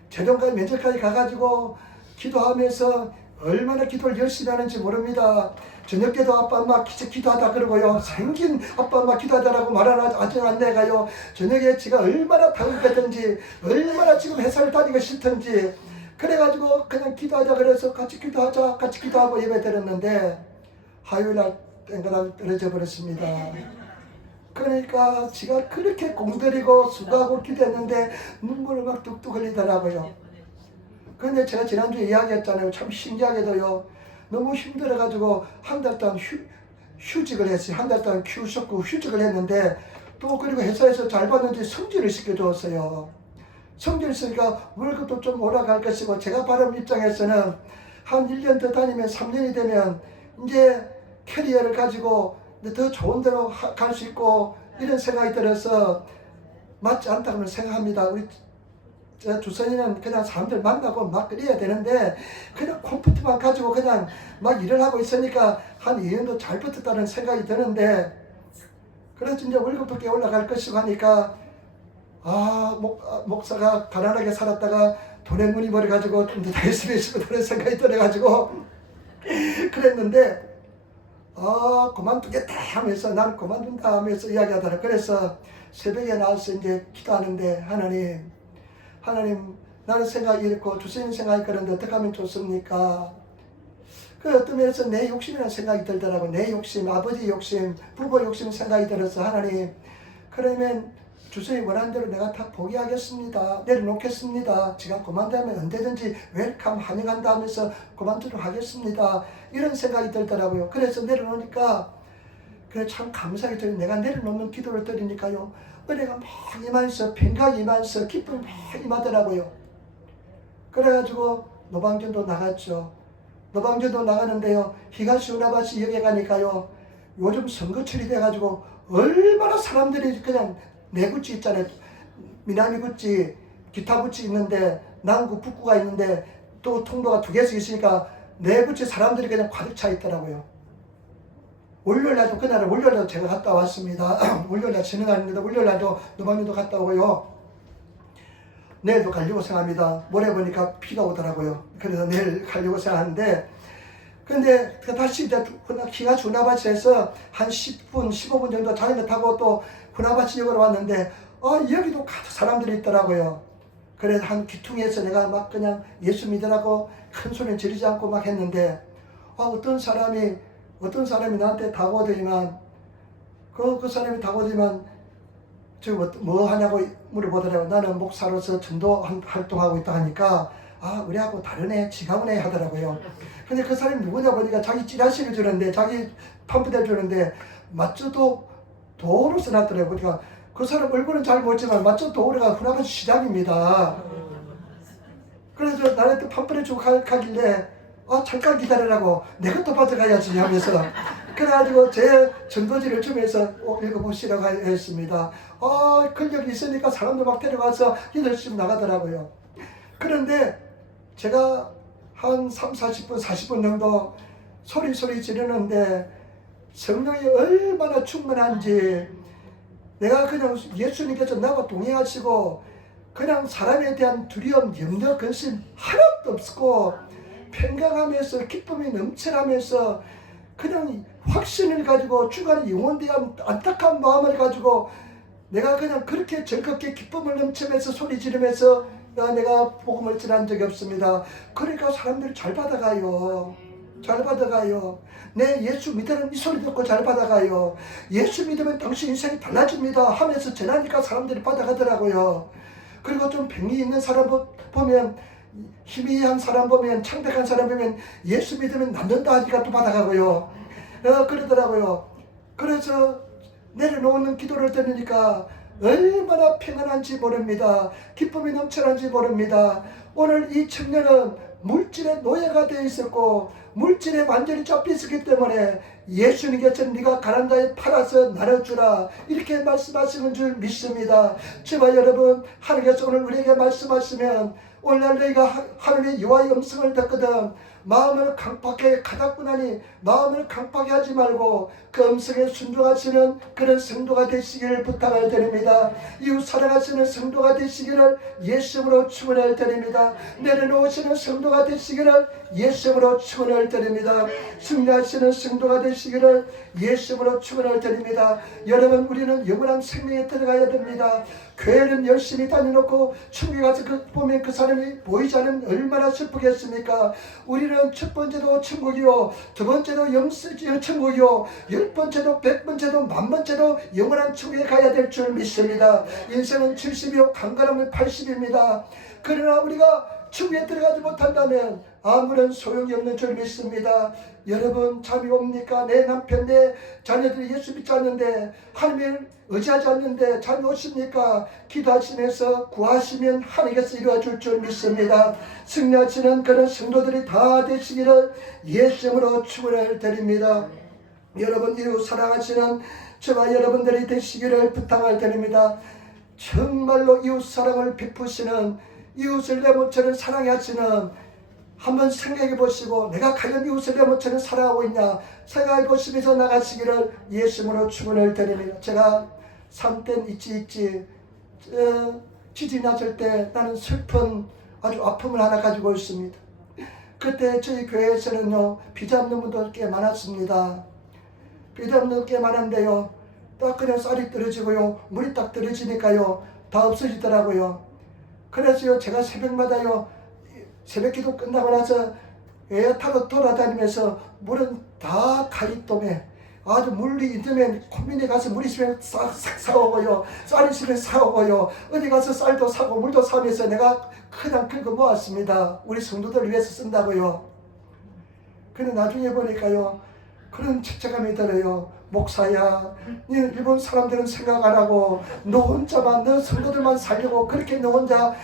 최종 면접까지 가가지고 기도하면서 얼마나 기도를 열심히 하는지 모릅니다. 저녁 때도 아빠 엄마 기도하다 그러고요. 생긴 아빠 엄마 기도하다라고 말하나 아직 안 내가요. 저녁에 지가 얼마나 당겼든지 얼마나 지금 회사를 다니기 싫던지 그래가지고 그냥 기도하자 그래서 같이 기도하자 같이 기도하고 예배 드렸는데 화요일날 땡그랑 떨어져 버렸습니다. 그러니까 지가 그렇게 공들이고 수고하고 기도했는데 눈물을 막 뚝뚝 흘리더라고요. 그런데 제가 지난주에 이야기했잖아요. 참 신기하게도요. 너무 힘들어가지고 한 달 동안 휴직을 했어요. 한 달 동안 휴직을 했는데 또 그리고 회사에서 잘 받는지 승진을 시켜줬어요. 승진을 시키니까 월급도 좀 올라갈 것이고 제가 바라는 입장에서는 한 1년 더 다니면 3년이 되면 이제 캐리어를 가지고 더 좋은 데로 갈 수 있고 이런 생각이 들어서 맞지 않다고 생각합니다. 우리 조선이는 그냥 사람들 만나고 막 그래야 되는데 그냥 컴퓨터만 가지고 그냥 막 일을 하고 있으니까 한 2년도 잘 버텼다는 생각이 드는데 그래서 이제 월급도 꽤 올라갈 것이고 하니까 목사가 가난하게 살았다가 돈에 눈이 멀어가지고 좀 더 열심히 해주고 그런 생각이 들어가지고 그랬는데 그만두겠다 하면서 나는 그만둔다 하면서 이야기하더라. 그래서 새벽에 나와서 이제 기도하는데 하나님 나는 생각이 이렇고 주님 생각이 그런데 어떻게 하면 좋습니까? 그 어떤 면에서 내 욕심이라는 생각이 들더라고. 내 욕심, 아버지 욕심, 부모 욕심 생각이 들어서 하나님 그러면 주님이 원하는 대로 내가 다 포기하겠습니다. 내려놓겠습니다. 제가 그만두면 언제든지 웰컴 환영한다 하면서 그만두도록 하겠습니다. 이런 생각이 들더라고요. 그래서 내려놓으니까 그래 참 감사하게 들어요. 내가 내려놓는 기도를 드리니까요. 은혜가 막 임하면서 평강이 임하면서 기쁨이 막 임하더라고요. 그래가지고 노방전도 나갔죠. 노방전도 나가는데요. 히가시우나바시 역에 가니까요. 요즘 선거철이 돼가지고 얼마나 사람들이 그냥 내구치 있잖아요. 미나미구치, 기타구치 있는데 남구, 북구가 있는데 또 통로가 2개씩 있으니까 내구치 사람들이 그냥 가득 차 있더라고요. 월요일날도 그날은 월요일날도 제가 갔다 왔습니다. 월요일날 진행하는데 월요일날도 노방전도 갔다 오고요. 내일도 가려고 생각합니다. 모레 보니까 비가 오더라고요. 그래서 내일 가려고 생각하는데 근데 다시 이제 히가시우나바시에서 한 10분, 15분 정도 자전거 타고 또 후나바시역으로 왔는데 여기도 가득 사람들이 있더라고요. 그래서 한 귀퉁이에서 내가 막 그냥 예수 믿으라고 큰 소리는 지르지 않고 막 했는데 어떤 사람이 나한테 다가오더니만 그 사람이 다가오더니만 지금 뭐 하냐고 물어보더라고요. 나는 목사로서 전도 활동하고 있다 하니까 우리하고 다르네, 지가오네 하더라고요. 근데 그 사람이 누구냐 보니까 자기 찌라시를 주는데 자기 팜프를 주는데 맞춰도 도로 써놨더라고요. 그러니까 그 사람 얼굴은 잘 모르지만 맞춰 도로가 후나바시 시장입니다. 그래서 나한테 팜프를 주고 가길래 잠깐 기다리라고 내 것도 받아가야지 하면서 그래가지고 제 전도지를 주면서 읽어보시라고 했습니다. 근력이 있으니까 사람들 막 데려가서 8시쯤 나가더라고요. 그런데 제가 한 40분 정도 소리 지르는데 성령이 얼마나 충만한지 내가 그냥 예수님께서 나와 동행하시고 그냥 사람에 대한 두려움, 염려, 근심 하나도 없고 평강하면서 기쁨이 넘쳐나면서 그냥 확신을 가지고 주간의 영혼에 대한 안타까운 마음을 가지고 내가 그냥 그렇게 즐겁게 기쁨을 넘치면서 소리 지르면서 내가 복음을 전한 적이 없습니다. 그러니까 사람들이 잘 받아가요. 내 예수 믿으면 이 소리 듣고 잘 받아가요. 예수 믿으면 당신 인생이 달라집니다 하면서 전하니까 사람들이 받아가더라고요. 그리고 좀 병이 있는 사람 보면 희미한 사람 보면 창백한 사람 보면 예수 믿으면 낫는다 하니까 또 받아가고요. 그러더라고요. 그래서 내려놓는 기도를 들으니까 얼마나 평안한지 모릅니다. 기쁨이 넘쳐난지 모릅니다. 오늘 이 청년은 물질의 노예가 되어 있었고 물질에 완전히 잡혀 있었기 때문에 예수님께서 네가 가난한 자에 팔아서 나눠주라 이렇게 말씀하시는 줄 믿습니다. 제발 여러분, 하나님께서 오늘 우리에게 말씀하시면 오늘날 너희가 하나님의 여호와의 음성을 듣거든 마음을 강팍하게 가닫고 나니 마음을 강팍하게 하지 말고 그 음성에 순종하시는 그런 성도가 되시기를 부탁을 드립니다. 이웃 사랑하시는 성도가 되시기를 예수님으로 축원을 드립니다. 내려놓으시는 성도가 되시기를 예수님으로 축원을 드립니다. 승리하시는 성도가 되시기를 예수님으로 축원을 드립니다. 여러분, 우리는 영원한 생명에 들어가야 됩니다. 교회는 열심히 다녀놓고 천국에 가서 보면 그 사람이 보이지 않으면 얼마나 슬프겠습니까? 우리는 첫 번째도 천국이요, 두 번째도 천국이요, 10번째도 100번째도 10,000번째도 영원한 천국에 가야 될 줄 믿습니다. 인생은 70이요 강건하면 80입니다. 그러나 우리가 천국에 들어가지 못한다면 아무런 소용이 없는 줄 믿습니다. 여러분, 잠이 옵니까? 내 남편, 내 자녀들이 예수 믿지 않는데, 하나님을 의지하지 않는데 잠이 오십니까? 기도하시면서 구하시면 하나님께서 이루어줄 줄 믿습니다. 승리하시는 그런 성도들이 다 되시기를 예수님으로 축원을 드립니다. 여러분, 이웃 사랑하시는 저와 여러분들이 되시기를 부탁을 드립니다. 정말로 이웃 사랑을 베푸시는, 이웃을 내 몸처럼 사랑하시는, 한번 생각해 보시고 내가 과연 이웃을 내 몸처럼 사랑하고 있냐 생각해 보시면서 나가시기를 예수님으로 축원을 드립니다. 제가 산땐 있지 지진이 났을 때 나는 슬픈 아주 아픔을 하나 가지고 있습니다. 그때 저희 교회에서는요, 비 잡는 분들 꽤 많았습니다. 비 잡는 분들 꽤 많은데요, 딱 그냥 쌀이 떨어지고요, 물이 딱 떨어지니까요 다 없어지더라고요. 그래서요, 제가 새벽마다요, 새벽기도 끝나고 나서 애 타고 돌아다니면서 물은 다 가리돔에 아주 물이 있으면 콤비니에 가서 물 있으면 싹 사오고요, 쌀 있으면 사오고요, 어디 가서 쌀도 사고 물도 사면서 내가 그냥 긁어 모았습니다. 우리 성도들 위해서 쓴다고요. 근데 나중에 보니까요, 그런 책책감이 들어요. 목사야, 일본 사람들은 생각 안 하고 너 혼자만, 너 성도들만 살려고 그렇게 너 혼자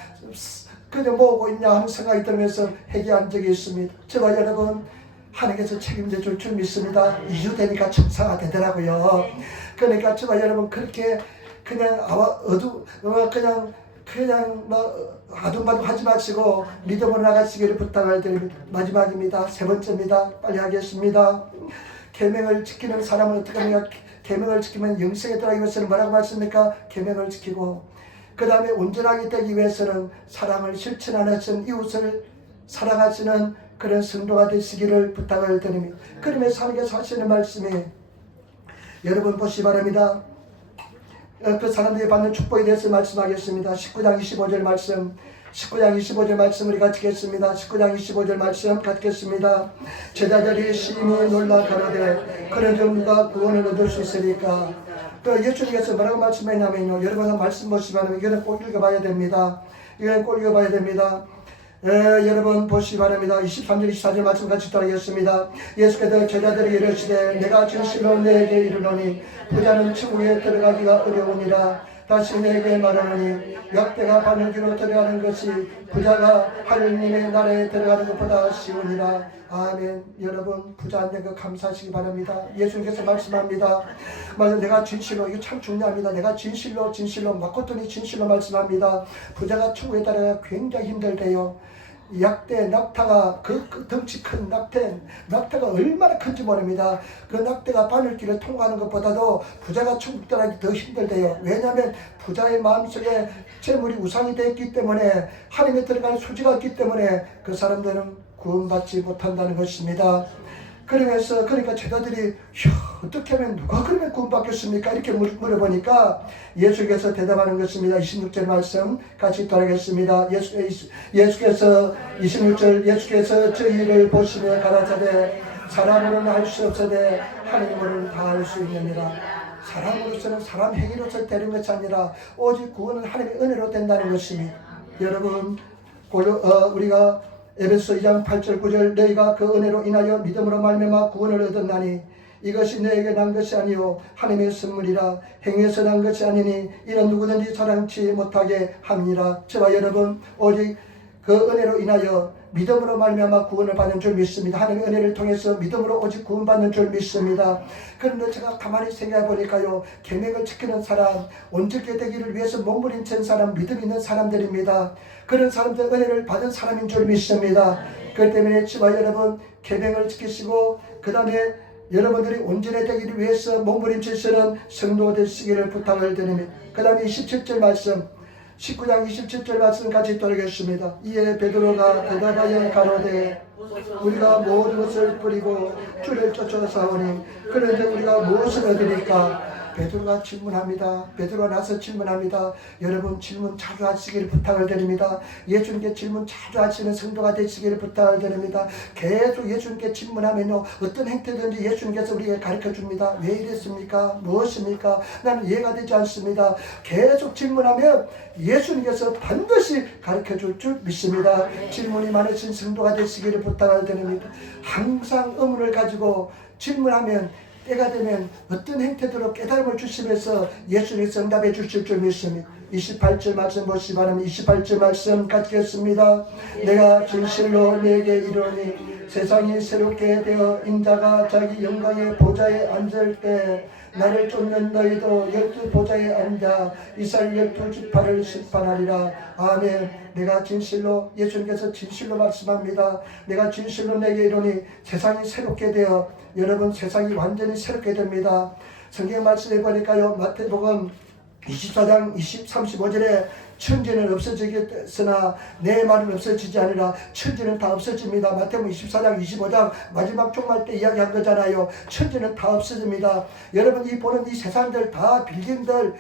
그냥 뭐하고 있냐 하는 생각이 들면서 회개한 적이 있습니다. 저와 여러분, 하나님께서 책임져 줄 줄 믿습니다. 2주 되니까 청사가 되더라고요. 그러니까 저와 여러분, 그렇게 그냥 그냥 아둥바둥 하지 마시고 믿음으로 나가시기를 부탁을 드립니다. 마지막입니다. 세 번째입니다. 빨리 하겠습니다. 계명을 지키는 사람은 어떻게 합니까? 계명을 지키면 영생에 들어가기 위해서는 뭐라고 말씀합니까? 계명을 지키고, 그 다음에 온전하게 되기 위해서는 사랑을 실천하는 이웃을 사랑하시는 그런 성도가 되시기를 부탁을 드립니다. 그러면서 하나님께서 하시는 말씀이, 여러분 보시기 바랍니다. 그 사람들이 받는 축복에 대해서 말씀하겠습니다. 19장 25절 말씀, 19장 25절 말씀 우리 같이 읽겠습니다. 19장 25절 말씀 같이 읽겠습니다. 제자들이 심히 놀라 가로되 그런 종류가 구원을 얻을 수 있으리까. 또 예수님께서 뭐라고 말씀했냐면요, 여러분 말씀 보시면 이거는 꼭 읽어봐야 됩니다. 이거는 꼭 읽어봐야 됩니다. 여러분 보시기 바랍니다. 23절 24절 말씀 같이 따르겠습니다. 예수께서 제자들이 이르시되 내가 진실로 너에게 이르노니 부자는 천국에 들어가기가 어려우니라. 다시 내게 말하노니 약대가 바늘기로 들어가는 것이 부자가 하느님의 나라에 들어가는 것보다 쉬우니라. 아멘. 여러분 부자 안 된 거 감사하시기 바랍니다. 예수님께서 말씀합니다. 맞아, 내가 진실로, 이거 참 중요합니다. 내가 진실로 마코토니 진실로 말씀합니다. 부자가 천국에 따라 굉장히 힘들대요. 약대 낙타가 그 덩치 큰 낙타가 얼마나 큰지 모릅니다. 그 낙타가 바늘길을 통과하는 것보다도 부자가 천국 들어가기 더 힘들대요. 왜냐하면 부자의 마음속에 재물이 우상이 되어 있기 때문에, 하나님에 들어갈 소지가 있기 때문에 그 사람들은 구원받지 못한다는 것입니다. 그러니까 제자들이 어떻게 하면 누가 그러면 구원받겠습니까? 이렇게 물어보니까 예수께서 대답하는 것입니다. 26절 말씀 같이 따르겠습니다. 예수께서 26절, 예수께서 저희를 보시며 가라사대 사람으로는 할 수 없으되 하나님으로는 다 할 수 있느니라. 사람으로서는 사람 행위로서 되는 것이 아니라 오직 구원은 하나님의 은혜로 된다는 것입니다. 여러분, 우리가 에베소 2장 8절 9절 너희가 그 은혜로 인하여 믿음으로 말미암아 구원을 얻었나니 이것이 너에게 난 것이 아니요 하나님의 선물이라. 행위에서 난 것이 아니니 이는 누구든지 자랑치 못하게 함이니라. 저와 여러분, 오직 그 은혜로 인하여 믿음으로 말미암아 구원을 받는 줄 믿습니다. 하나님의 은혜를 통해서 믿음으로 오직 구원받는 줄 믿습니다. 그런데 제가 가만히 생각해 보니까요, 계명을 지키는 사람, 온전케 되기를 위해서 몸부림친 사람, 믿음 있는 사람들입니다. 그런 사람들 은혜를 받은 사람인 줄 믿습니다. 그렇기 때문에 지와 여러분 계명을 지키시고 그 다음에 여러분들이 온전해지기를 위해서 몸부림치시는 성도 되시기를 부탁을 드립니다. 그 다음에 27절 말씀, 19장 27절 말씀 같이 읽겠습니다. 이에 베드로가 대답하여 가로되 우리가 모든 것을 뿌리고 주를 쫓아사오니 그런데 우리가 무엇을 얻으리까? 베드로가 질문합니다. 베드로가 나서 질문합니다. 여러분 질문 자주 하시기를 부탁을 드립니다. 예수님께 질문 자주 하시는 성도가 되시기를 부탁을 드립니다. 계속 예수님께 질문하면요, 어떤 행태든지 예수님께서 우리에게 가르쳐 줍니다. 왜 이랬습니까? 무엇입니까? 나는 이해가 되지 않습니다. 계속 질문하면 예수님께서 반드시 가르쳐 줄 줄 믿습니다. 질문이 많으신 성도가 되시기를 부탁을 드립니다. 항상 의문을 가지고 질문하면 때가 되면 어떤 행태대로 깨달음을 주시면서 예수님께서 응답해 주실 줄 믿습니다. 28절 말씀 보시기 바랍니다. 28절 말씀 같이 읽겠습니다. 내가 진실로 내게 이르노니 세상이 새롭게 되어 인자가 자기 영광의 보좌에 앉을 때 나를 쫓는 너희도 12보좌에 앉아 이스라엘 12지파를 심판하리라. 아멘. 내가 진실로, 예수님께서 진실로 말씀합니다. 내가 진실로 내게 이르노니 세상이 새롭게 되어, 여러분 세상이 완전히 새롭게 됩니다. 성경 말씀해 보니까요, 마태복음 24장 35절에 천지는 없어지겠으나 내 말은 없어지지 아니라 천지는 다 없어집니다. 마태복음 24장 25장 마지막 종말 때 이야기한 거잖아요. 천지는 다 없어집니다. 여러분 이 보는 이 세상들 다 빌딩들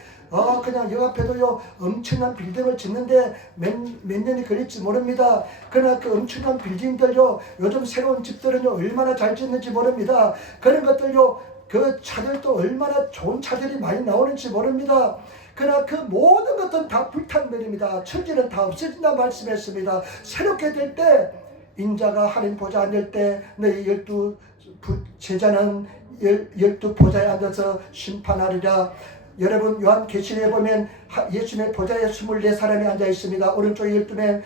그냥 여 앞에도요 엄청난 빌딩을 짓는데 몇 년이 걸릴지 모릅니다. 그러나 그 엄청난 빌딩들요 요즘 새로운 집들은요 얼마나 잘 짓는지 모릅니다. 그런 것들요 그 차들도 얼마나 좋은 차들이 많이 나오는지 모릅니다. 그러나 그 모든 것들은 다 불탄물입니다. 천지는 다 없어진다 말씀했습니다. 새롭게 될 때 인자가 하나님 보좌에 앉을 때 너희 12제자는 12보좌에 앉아서 심판하리라. 여러분 요한계시록에 보면 예수님의 보좌에 24사람이 앉아 있습니다. 오른쪽에 12명,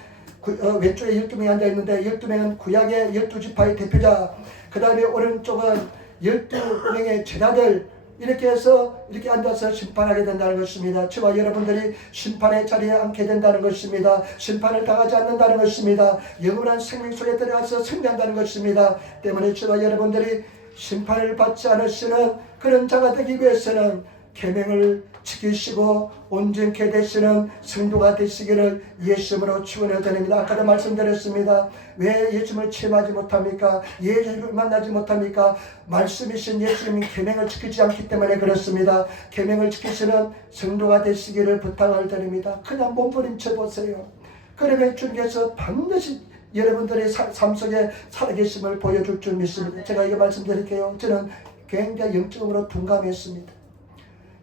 왼쪽에 12명이 앉아 있는데 12명은 구약의 12지파의 대표자, 그 다음에 오른쪽은 12명의 제자들, 이렇게 해서 이렇게 앉아서 심판하게 된다는 것입니다. 저와 여러분들이 심판의 자리에 앉게 된다는 것입니다. 심판을 당하지 않는다는 것입니다. 영원한 생명 속에 들어가서 승리한다는 것입니다. 때문에 저와 여러분들이 심판을 받지 않으시는 그런 자가 되기 위해서는 계명을 지키시고 온전케 되시는 성도가 되시기를 예수님으로 축원을 드립니다. 아까도 말씀드렸습니다. 왜 예수님을 체험하지 못합니까? 예수님을 만나지 못합니까? 말씀이신 예수님이 계명을 지키지 않기 때문에 그렇습니다. 계명을 지키시는 성도가 되시기를 부탁을 드립니다. 그냥 몸부림쳐 보세요. 그러면 주님께서 반드시 여러분들의 삶 속에 살아계심을 보여줄 줄 믿습니다. 제가 이거 말씀드릴게요. 저는 굉장히 영적으로 둔감했습니다.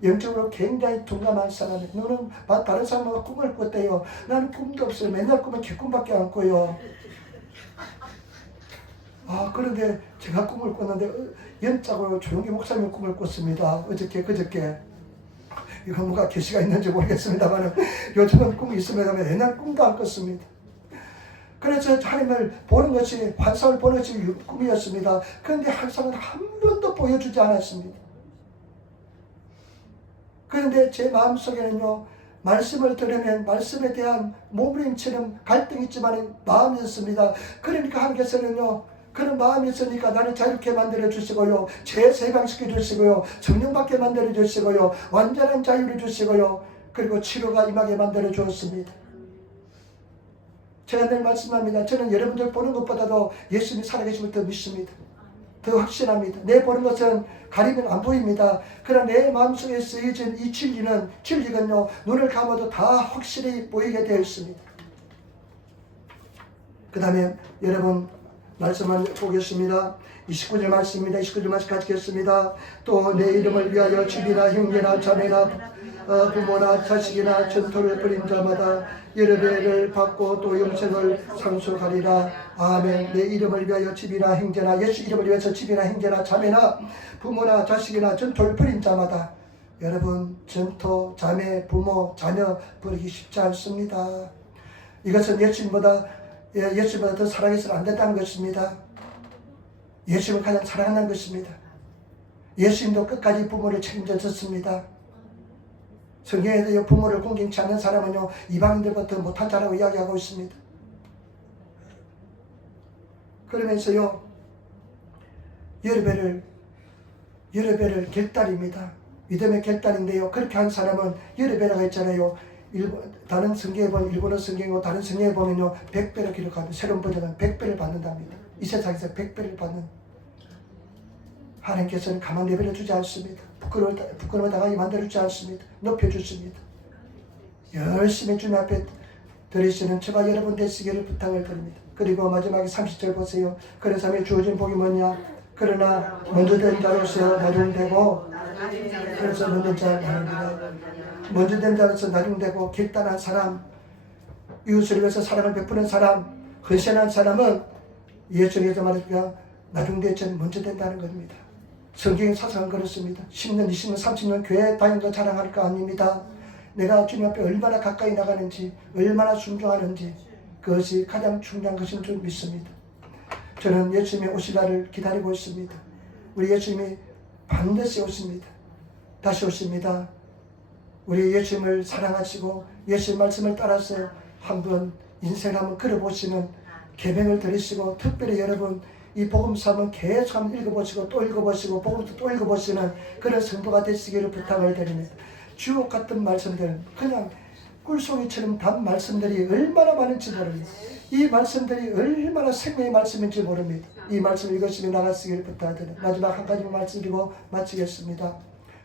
영적으로 굉장히 둔감한 사람이에요. 너는 다른 사람과 꿈을 꿨대요. 나는 꿈도 없어요. 맨날 꿈은 개꿈밖에 안 꿔요. 그런데 제가 꿈을 꿨는데 연짝으로 조용기 목사님 꿈을 꿨습니다. 어저께 그저께. 이거 뭐가 계시가 있는지 모르겠습니다만 요즘은 꿈이 있습니다만 옛날 꿈도 안 꿨습니다. 그래서 하나님을 보는 것이, 환상을 보는 것이 꿈이었습니다. 그런데 환상은 한 번도 보여주지 않았습니다. 그런데 제 마음속에는요, 말씀을 들으면 말씀에 대한 몸부림치는 갈등이 있지만 마음이었습니다. 그러니까 하나님께서는요, 그런 마음이 있으니까 나를 자유케 만들어 주시고요, 재세방시켜 주시고요, 성령 받게 만들어 주시고요, 완전한 자유를 주시고요, 그리고 치료가 임하게 만들어 주었습니다. 제가 늘 말씀합니다. 저는 여러분들 보는 것보다도 예수님이 살아계심을 더 믿습니다. 더 확신합니다. 내 보는 것은 가리면 안 보입니다. 그러나 내 마음속에 쓰여진 이 진리는요, 눈을 감아도 다 확실히 보이게 되어 있습니다. 그 다음에 여러분 말씀을 보겠습니다. 29절 말씀입니다. 29절 말씀 같이 읽겠습니다. 또 내 이름을 위하여 집이나 형제나 자매나 부모나 자식이나 전토를 벌인 자마다 여러 배를 받고 또 영생을 상속하리라. 아멘. 내 이름을 위하여 집이나 형제나, 예수 이름을 위해서 집이나 형제나 자매나 부모나 자식이나 전토를 벌인 자마다, 여러분 전토, 자매, 부모, 자녀 버리기 쉽지 않습니다. 이것은 예수님보다 예수보다 더 사랑해서는 안 된다는 것입니다. 예수님을 가장 사랑하는 것입니다. 예수님도 끝까지 부모를 책임졌습니다. 성경에서 부모를 공경치 않는 사람은요 이방인들부터 못한 자라고 이야기하고 있습니다. 그러면서요 여러 배를 결단입니다. 믿음의 결단인데요. 그렇게 한 사람은 여러 배라고 했잖아요. 다른 성경에 보면 일본어 성경이고 다른 성경에 보면요 100배를 기록합니다. 새로운 버전은 100배를 받는답니다. 이 세상에서 100배를 받는 하나님께서는 가만 내버려 두지 않습니다. 부끄러워 당하게 만들어주지 않습니다. 높여주십니다. 열심히 주님 앞에 드리시는 저와 여러분 되시기를 부탁을 드립니다. 그리고 마지막에 30절 보세요. 그런 사람이 주어진 복이 뭐냐? 그러나 먼저 된 자로서 나중되고 그래서 먼저 된 자입니다. 먼저 된 자로서 나중되고 결단한 사람, 이웃을 위해서 사랑을 베푸는 사람, 헌신한 사람은 예수님께서 말했죠. 나중되면 먼저 된다는 겁니다. 성경의 사상은 그렇습니다. 10년, 20년, 30년 교회 다닌 거 자랑할 거 아닙니다. 내가 주님 앞에 얼마나 가까이 나가는지, 얼마나 순종하는지 그것이 가장 중요한 것인 줄 믿습니다. 저는 예수님의 오실 날을 기다리고 있습니다. 우리 예수님이 반드시 오십니다. 다시 오십니다. 우리 예수님을 사랑하시고 예수님 말씀을 따라서 한번 인생을 한번 걸어보시는 계명을 들으시고 특별히 여러분 이 복음서 한번 계속 한번 읽어보시고 또 읽어보시고 복음서 또 읽어보시는 그런 성도가 되시기를 부탁을 드립니다. 주옥 같은 말씀들 그냥 꿀송이처럼 단 말씀들이 얼마나 많은지 모릅니다. 이 말씀들이 얼마나 생명의 말씀인지 모릅니다. 이 말씀 읽으시며 나가시기를 부탁드립니다. 마지막 한 가지만 말씀드리고 마치겠습니다.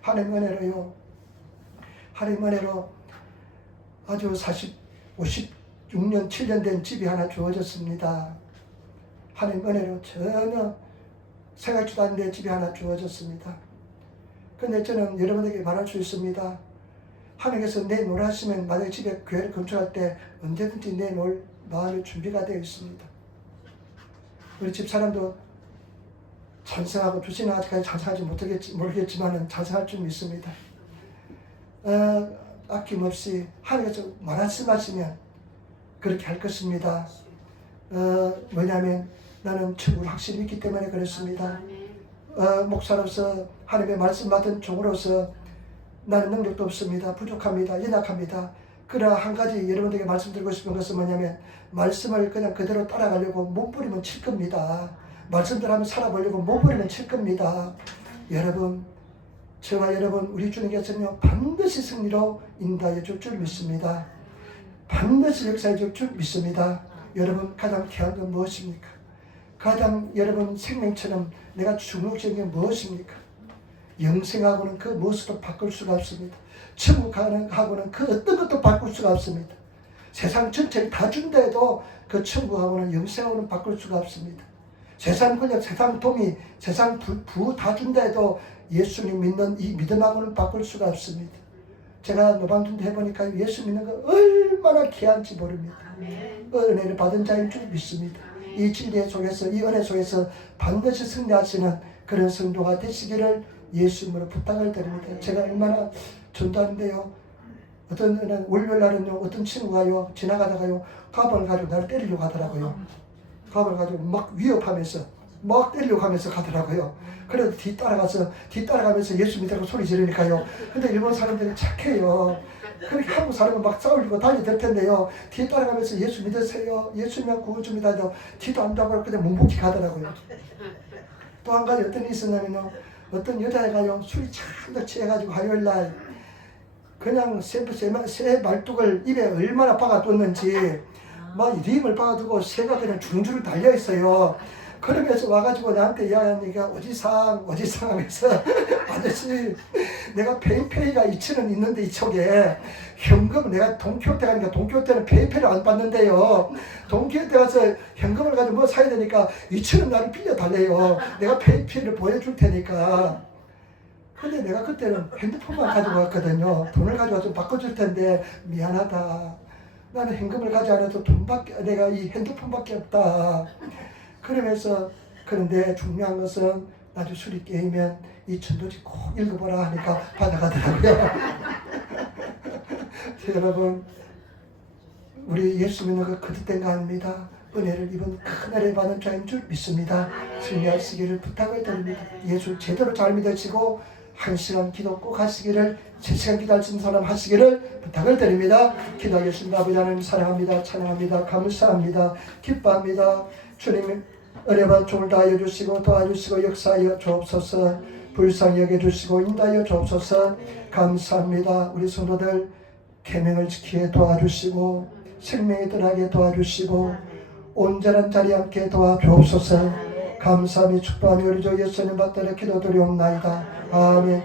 하나님 은혜로요. 하나님 은혜로 아주 56년 7년 된 집이 하나 주어졌습니다. 하나님 은혜로 전혀 생각지도 않는 집이 하나 주어졌습니다. 근데 저는 여러분에게 말할 수 있습니다. 하나님께서 내놓으라 하시면 만약에 집에 교회를 건축할 때 언제든지 내놓을 마음의 준비가 되어 있습니다. 우리 집사람도 찬성하고 주시는 아직까지 찬성하지 모르겠지만 찬성할 줄 믿습니다. 아낌없이 하나님께서 말씀하시면 그렇게 할 것입니다. 뭐냐면 나는 천국을 확실히 믿기 때문에 그렇습니다. 목사로서 하나님의 말씀 받은 종으로서 나는 능력도 없습니다. 부족합니다. 연약합니다. 그러나 한 가지 여러분들에게 말씀드리고 싶은 것은 뭐냐면 말씀을 그냥 그대로 따라가려고 몸부림은 칠 겁니다. 말씀대로 하면 살아보려고 몸부림은 칠 겁니다. 여러분 저와 여러분 우리 주님께서는요 반드시 승리로 인도하여 줄 줄 믿습니다. 반드시 역사해 줄 줄 믿습니다. 여러분 가장 귀한 건 무엇입니까? 가장 여러분 생명처럼 내가 중요적인 게 무엇입니까? 영생하고는 그 무엇도 바꿀 수가 없습니다. 천국하고는 그 어떤 것도 바꿀 수가 없습니다. 세상 전체를 다 준다 해도 그 천국하고는 영생하고는 바꿀 수가 없습니다. 세상 권력, 세상 동의, 세상 부 다 준다 해도 예수님 믿는 이 믿음하고는 바꿀 수가 없습니다. 제가 노방전도 해보니까 예수 믿는 거 얼마나 귀한지 모릅니다. 은혜를 받은 자인 줄 믿습니다. 이 진리 속에서 이 은혜 속에서 반드시 승리하시는 그런 성도가 되시기를 예수님으로 부탁을 드립니다. 제가 얼마나 전도하는데요. 어떤 월요일날은요 어떤 친구가요 지나가다가요 가방을 가지고 나를 때리려고 하더라고요. 가방을 가지고 막 위협하면서 막 때리려고 하면서 가더라고요. 그래도 뒤따라가면서 예수 믿으라고 소리 지르니까요. 근데 일본 사람들이 착해요. 그렇게 한국 사람은 막 싸우려고 다니될 텐데요. 뒤에 따라가면서 예수 믿으세요. 예수님만 구원줍니다. 해도 뒤도 안 돌아보고 그냥 묵묵히 가더라고요. 또 한 가지 어떤 일이 있었냐면요. 어떤 여자애가요 술이 참다 취해가지고 화요일날 그냥 새 말뚝을 입에 얼마나 박아뒀는지 막 림을 박아두고 새가 그냥 주렁주렁 달려있어요. 그러면서 와가지고 나한테 이야기하니까 어지상 하면서 아저씨 내가 페이가 2,000원 있는데 이쪽에 현금 내가 동키호테 가니까 동키호테는 페이를 안 받는데요. 동키호테 가서 현금을 가지고 뭐 사야 되니까 2,000원 나를 빌려달래요. 내가 페이를 보여줄 테니까. 근데 내가 그때는 핸드폰만 가지고 왔거든요. 돈을 가져와서 바꿔줄 텐데 미안하다. 나는 현금을 가져와도 내가 이 핸드폰밖에 없다. 그러면서 그런데 중요한 것은 나중에 술이 깨이면 이 전도지 꼭 읽어보라 하니까 받아가더라고요. 여러분 우리 예수 믿는 거 거짓된 거 아닙니다. 은혜를 입은 큰 은혜 받은 자인 줄 믿습니다. 승리하시기를 부탁을 드립니다. 예수 제대로 잘 믿으시고 1시간 기도 꼭 하시기를, 3시간 기도할 수 있는 사람 하시기를 부탁을 드립니다. 기도하겠습니다. 아버지 하나님 사랑합니다. 찬양합니다. 감사합니다. 기뻐합니다. 주님 은혜와 종을 다하여 주시고 도와주시고 역사하여 주옵소서. 불쌍히 여겨주시고 인도하여 주옵소서. 감사합니다. 우리 성도들 계명을 지키게 도와주시고 생명이 떠나게 도와주시고 온전한 자리에 앉게 도와주옵소서. 감사하며 축복하며 우리 주 예수님 받들어 기도드리옵나이다. 아멘.